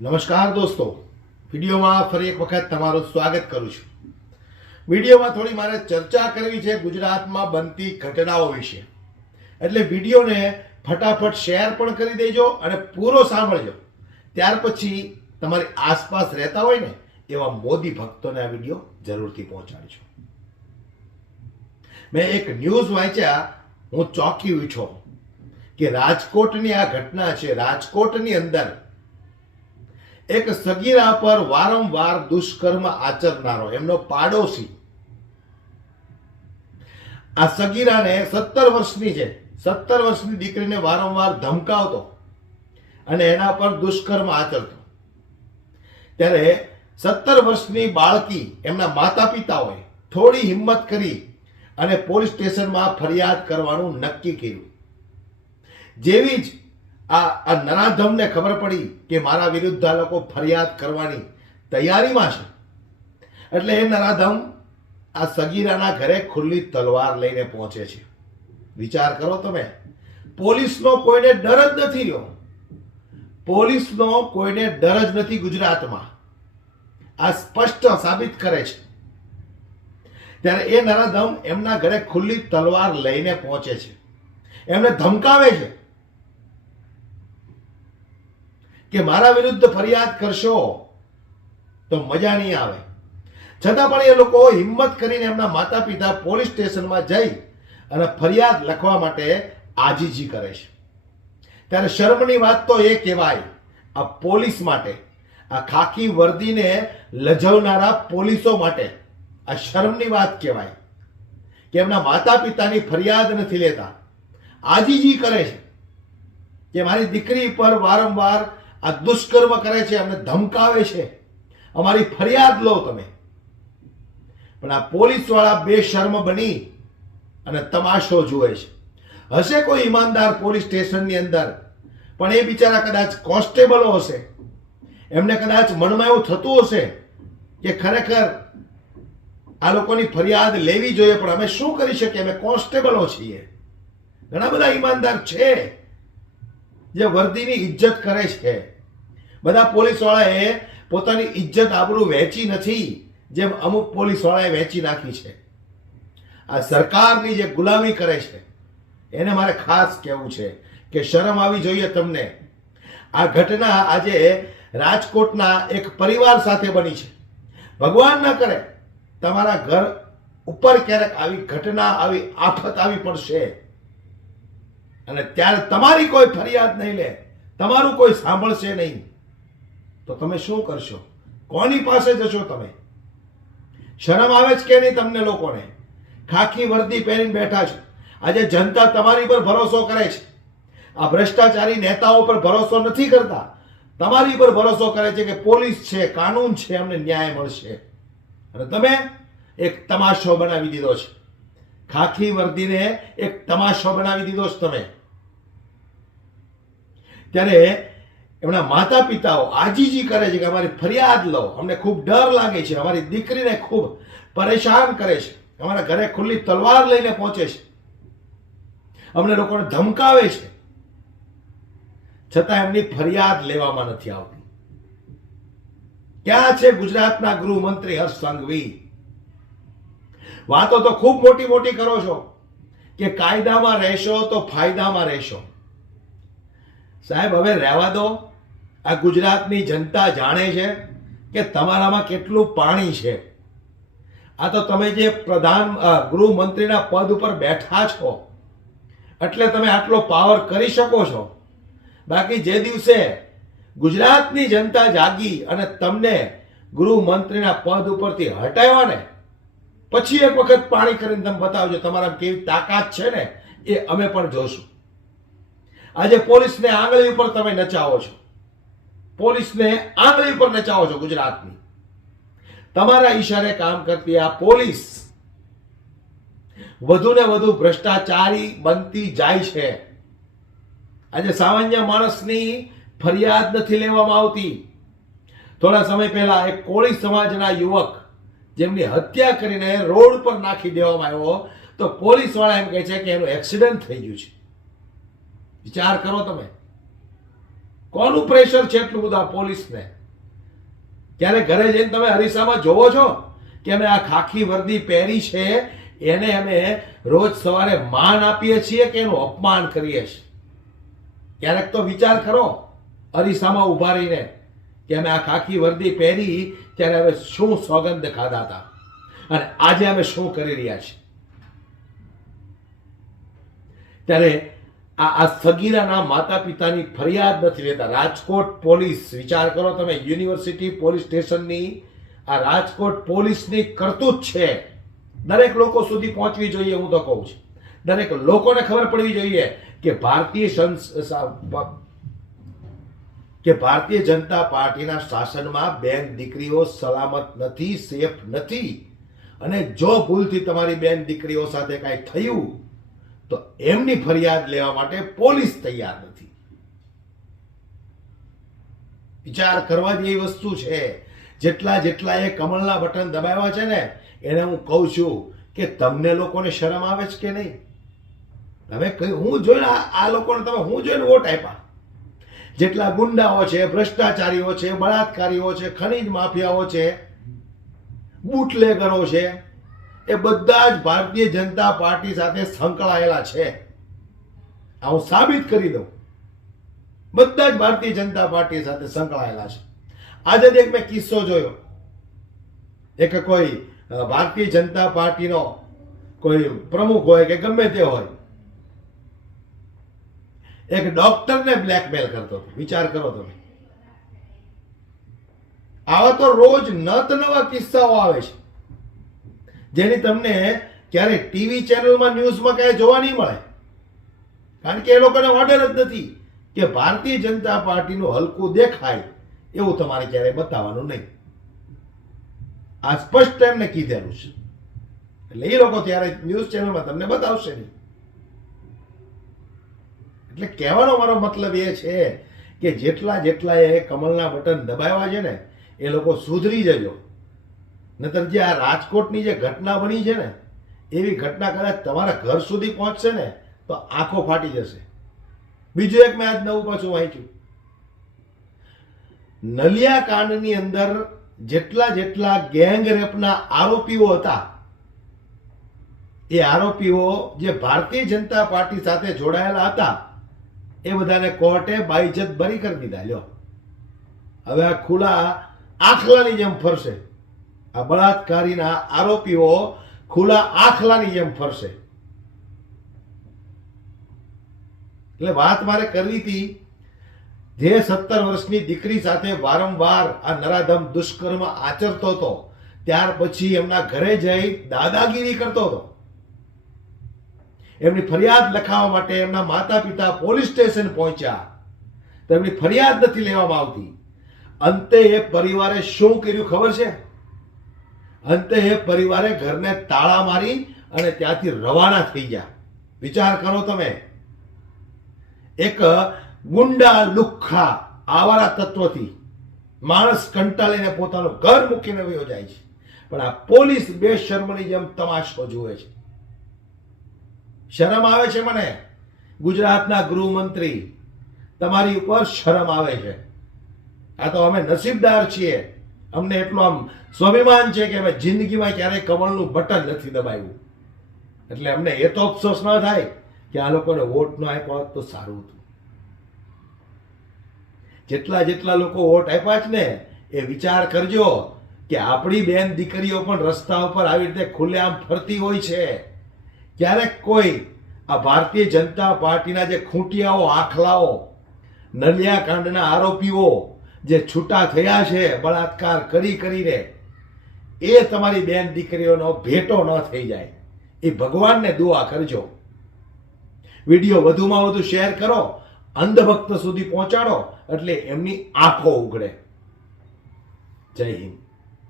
નમસ્કાર દોસ્તો. વિડીયોમાં ફરી એક વખત તમારું સ્વાગત કરું છું. વિડીયોમાં થોડી મારે ચર્ચા કરવી છે ગુજરાતમાં બનતી ઘટનાઓ વિશે. એટલે વિડીયોને ફટાફટ શેર પણ કરી દેજો અને પૂરો સાંભળજો. ત્યાર પછી તમારી આસપાસ રહેતા હોય ને, એવા મોદી ભક્તોને આ વીડિયો જરૂરથી પહોંચાડજો. મેં એક ન્યૂઝ વાંચ્યા, હું ચોંકી ઉઠ્યો, કે રાજકોટની આ ઘટના છે. રાજકોટની અંદર એક સગીરા પર વારંવાર દુષ્કર્મ આચરનારો, એમનો પાડોશી. આ સગીરાને સત્તર વર્ષની છે. સત્તર વર્ષની દીકરીને વારંવાર ધમકાવતો અને એના પર દુષ્કર્મ આચરતો. ત્યારે સત્તર વર્ષની બાળકી એમના માતા પિતાઓએ થોડી હિંમત કરી અને પોલીસ સ્ટેશનમાં ફરિયાદ કરવાનું નક્કી કર્યું. જેવી જ આ આ નરાધમને ખબર પડી કે મારા વિરુદ્ધ આ લોકો ફરિયાદ કરવાની તૈયારીમાં છે. એટલે એ નરાધમ આ સગીરાના ઘરે ખુલ્લી તલવાર લઈને પહોંચે છે. વિચાર કરો તમે, પોલીસનો કોઈને ડર જ નથી રહ્યો. પોલીસનો કોઈને ડર જ નથી ગુજરાતમાં. આ સ્પષ્ટ સાબિત કરે છે. ત્યારે એ નરાધમ એમના ઘરે ખુલ્લી તલવાર લઈને પહોંચે છે. એમને ધમકાવે છે. કે મારા વિરુદ્ધ ફરિયાદ કરશો, તો મજા નહીં આવે. છતાં પણ એ લોકો હિંમત કરીને એમના માતા પિતા પોલીસ સ્ટેશનમાં જઈ અને ફરિયાદ લખવા માટે આજીજી કરે છે. ત્યારે શર્મની વાત તો એ કહેવાય, આ પોલીસ માટે, આ ખાકી વર્દીને લજવનારા પોલીસો માટે, આ શર્મની વાત કહેવાય કે એમના માતા પિતાની ફરિયાદ નથી લેતા. આજીજી કરે છે કે મારી દીકરી પર વારંવાર આ દુષ્કર્મ કરે છે, અમને ધમકાવે છે. અમારી ફરિયાદ લો તમે. પણ આ પોલીસવાળા બેશર્મ બની અને તમાશો જુએ છે. હશે કોઈ ઈમાનદાર પોલીસ સ્ટેશનની અંદર, પણ એ બિચારા કદાચ કોન્સ્ટેબલો હશે. એમને કદાચ મનમાં એવું થતું હશે કે ખરેખર આ લોકોની ફરિયાદ લેવી જોઈએ, પણ અમે શું કરી શકીએ? અમે કોન્સ્ટેબલો છીએ. ઘણા બધા ઈમાનદાર છે, જે વર્દીની ઇજ્જત કરે છે. બધા પોલીસવાળાએ પોતાની ઇજ્જત આબરૂ વહેંચી નથી, જેમ અમુક પોલીસવાળાએ વહેંચી નાખી છે. આ સરકારની જે ગુલામી કરે છે, એને મારે ખાસ કહેવું છે કે શરમ આવી જોઈએ તમને. આ ઘટના આજે રાજકોટના એક પરિવાર સાથે બની છે. ભગવાન ન કરે, તમારા ઘર ઉપર ક્યારેક આવી ઘટના, આવી આફત આવી પડશે. અને ત્યારે તમારી કોઈ ફરિયાદ નહીં લે, તમારું કોઈ સાંભળશે નહીં. તો તમે શું કરશો? કોની પાસે જશો તમે? શરમ આવે છે કે નહીં તમને લોકોને? ખાખી વર્દી પહેરીને બેઠા છો. આજે જનતા તમારી પર ભરોસો કરે છે. આ ભ્રષ્ટાચારી નેતાઓ પર ભરોસો નથી કરતા. તમારી પર ભરોસો કરે છે કે પોલીસ છે, કાનૂન છે, અમને ન્યાય મળશે. અને તમે એક તમાશો બનાવી દીધો છે. ખાખી વર્દીને એક તમાશો બનાવી દીધો છે તમે. ત્યારે એમના માતા પિતાઓ આજીજી કરે છે કે અમારી ફરિયાદ લો. અમને ખૂબ ડર લાગે છે. અમારી દીકરીને ખૂબ પરેશાન કરે છે. અમારા ઘરે ખુલ્લી તલવાર લઈને પહોંચે છે. અમને લોકોને ધમકાવે છે. છતાં એમની ફરિયાદ લેવામાં નથી આવતી. ક્યાં છે ગુજરાતના ગૃહમંત્રી હર્ષ સંઘવી? વાતો તો ખૂબ મોટી મોટી કરો છો કે કાયદામાં રહેશો તો ફાયદામાં રહેશો. સાહેબ, હવે રહેવા દો. આ ગુજરાતની જનતા જાણે છે કે તમારામાં કેટલું પાણી છે. આ તો તમે જે પ્રધાન ગૃહમંત્રીના પદ ઉપર બેઠા છો, એટલે તમે આટલો પાવર કરી શકો છો. બાકી જે દિવસે ગુજરાતની જનતા જાગી અને તમને ગૃહમંત્રીના પદ ઉપરથી હટાવ્યા ને, પછી એક વખત પાણી કરીને તમે બતાવજો તમારા કેવી તાકાત છે ને, એ અમે પણ જોશું. આજે પોલીસને આંગળી ઉપર તમે નચાવો છો. પોલીસને આંગળી પર નચાવો છો ગુજરાતની. તમારા ઈશારે કામ કરતી આ પોલીસ વધુ ને વધુ ભ્રષ્ટાચારી બનતી જાય છે. આજે સામાન્ય માણસની ફરિયાદ નથી લેવામાં આવતી. થોડા સમય પહેલા એક કોળી સમાજના યુવક જેમની હત્યા કરીને રોડ પર નાખી દેવામાં આવ્યો, તો પોલીસવાળા એમ કહે છે કે એનું એક્સિડન્ટ થઈ ગયું છે. વિચાર કરો તમે. કોનું પ્રેશર છે એટલું બધું આ પોલીસને? ત્યારે ઘરે જઈને તમે હરીસામાં જોવો છો કે અમે આ ખાખી વર્દી પહેરી છે, એને અમે રોજ સવારે માન આપીએ છીએ કે એનું અપમાન કરીએ છીએ? ક્યારેક તો વિચાર કરો, અરીસામાં ઊભા રહીને કે અમે આ ખાખી વર્દી પહેરી, ત્યારે અમે શું સોગંદ ખાધા હતા? અને આજે અમે શું કરી રહ્યા છીએ? ત્યારે આ આ સગીરાના માતા પિતાની ફરિયાદ નથી લેતા. રાજકોટ પોલીસ, વિચાર કરો તમે, યુનિવર્સિટી પોલીસ સ્ટેશનની આ રાજકોટ પોલીસની કરતૂત છે. દરેક લોકો સુધી પહોંચવી જોઈએ હું તો કહું છું. દરેક લોકોને ખબર પડવી જોઈએ કે ભારતીય કે ભારતીય જનતા પાર્ટીના શાસનમાં બેન દીકરીઓ સલામત નથી, સેફ નથી. અને જો ભૂલથી તમારી બેન દીકરીઓ સાથે કાંઈ થયું તો એમની ફરિયાદ લેવા માટે પોલીસ તૈયાર નથી. વિચાર કરવા જેવી વસ્તુ છે. જેટલા જેટલા એ કમળના બટન દબાવ્યા છે ને, એને હું કહું છું કે તમને લોકોને શરમ આવે છે કે નહીં? તમે કઈ, હું જોઈને આ આ લોકોને તમે, હું જોઈને વોટ આપ્યા? જેટલા ગુંડાઓ છે, ભ્રષ્ટાચારીઓ છે, બળાત્કારીઓ છે, ખનીજ માફિયાઓ છે, બુટલેગરો છે એ બધા જ ભારતીય જનતા પાર્ટી સાથે સંકળાયેલા છે. આ હું સાબિત કરી દઉં. બધા જ ભારતીય જનતા પાર્ટી સાથે સંકળાયેલા છે. આજે જ એક મેં કિસ્સો જોયો. એક કોઈ ભારતીય જનતા પાર્ટીનો કોઈ પ્રમુખ હોય કે ગમે તે હોય, એક ડોક્ટરને બ્લેકમેલ કરતો હતો. વિચાર કરો તમે. આવા તો રોજ નત નવા કિસ્સાઓ આવે છે. જેની તમને ક્યારેય ટીવી ચેનલમાં ન્યૂઝમાં ક્યાંય જોવા નહીં મળે. કારણ કે એ લોકોને ઓર્ડર જ નથી કે ભારતીય જનતા પાર્ટીનું હલકું દેખાય એવું તમારે ક્યારેય બતાવવાનું નહીં. આ સ્પષ્ટ એમને કીધેલું છે. એટલે એ લોકો ત્યારે ન્યૂઝ ચેનલમાં તમને બતાવશે નહીં. એટલે કહેવાનો મારો મતલબ એ છે કે જેટલા જેટલા એ કમલના બટન દબાવ્યા છે ને, એ લોકો સુધરી જજો. નતર જે આ રાજકોટની જે ઘટના બની છે ને, એવી ઘટના કદાચ તમારા ઘર સુધી પહોંચશે ને, તો આંખો ફાટી જશે. બીજું એક મેં આજ નવું પાછું વાંચ્યું. નલિયા કાંડની અંદર જેટલા જેટલા ગેંગ રેપના આરોપીઓ હતા, એ આરોપીઓ જે ભારતીય જનતા પાર્ટી સાથે જોડાયેલા હતા, એ બધાને કોર્ટે બાઈજત બરી કરી દીધા. લ્યો. હવે આ ખુલ્લા આખલાની જેમ ફરશે. આ બળાત્કારીના આરોપીઓ ખુલ્લા આખલાની જેમ ફરશે. એટલે વાત મારે કરવી હતી, જે સત્તર વર્ષની દીકરી સાથે વારંવાર આ નરાધમ દુષ્કર્મ આચરતો હતો, ત્યાર પછી એમના ઘરે જઈ દાદાગીરી કરતો હતો. એમની ફરિયાદ લખાવવા માટે એમના માતા પિતા પોલીસ સ્ટેશન પહોંચ્યા. તો એમની ફરિયાદ નથી લેવામાં આવતી. અંતે એ પરિવારે શું કર્યું ખબર છે? અંતે એ પરિવારે ઘરને તાળા મારી અને ત્યાંથી રવાના થઈ ગયા. વિચાર કરો તમે. એક ગુંડા લુખ્ખા આવારા તત્વથી માણસ કંટાળીને પોતાનું ઘર મૂકીને વયો જાય છે. પણ આ પોલીસ બે શર્મની જેમ તમાશો જુએ છે. શરમ આવે છે મને? ગુજરાતના ગૃહમંત્રી, તમારી ઉપર શરમ આવે છે. આ તો અમે નસીબદાર છીએ. અમને એટલું આમ સ્વાભિમાન છે કે અમે જિંદગીમાં ક્યારેય કમળનું બટન નથી દબાવ્યું. એટલે અમને એ તો અફસોસ ન થાય કે આ લોકોને વોટ ન આપ્યો હોત તો સારું હતું. જેટલા જેટલા લોકો વોટ આપ્યા છે ને, એ વિચાર કરજો કે આપણી બેન દીકરીઓ પણ રસ્તા ઉપર આવી રીતે ખુલ્લેઆમ ફરતી હોય છે. ક્યારેક કોઈ આ ભારતીય જનતા પાર્ટીના જે ખૂંટિયાઓ, આખલાઓ નલિયા કાંડના આરોપીઓ જે છૂટા થયા છે, બળાત્કાર કરી કરીને, એ તમારી બેન દીકરીઓનો ભેટો ન થઈ જાય. એ ભગવાનને દુઆ કરજો. વીડિયો વધુમાં વધુ શેર કરો, અંધભક્ત સુધી પહોંચાડો, એટલે એમની આંખો ઉઘડે જય હિન્દ.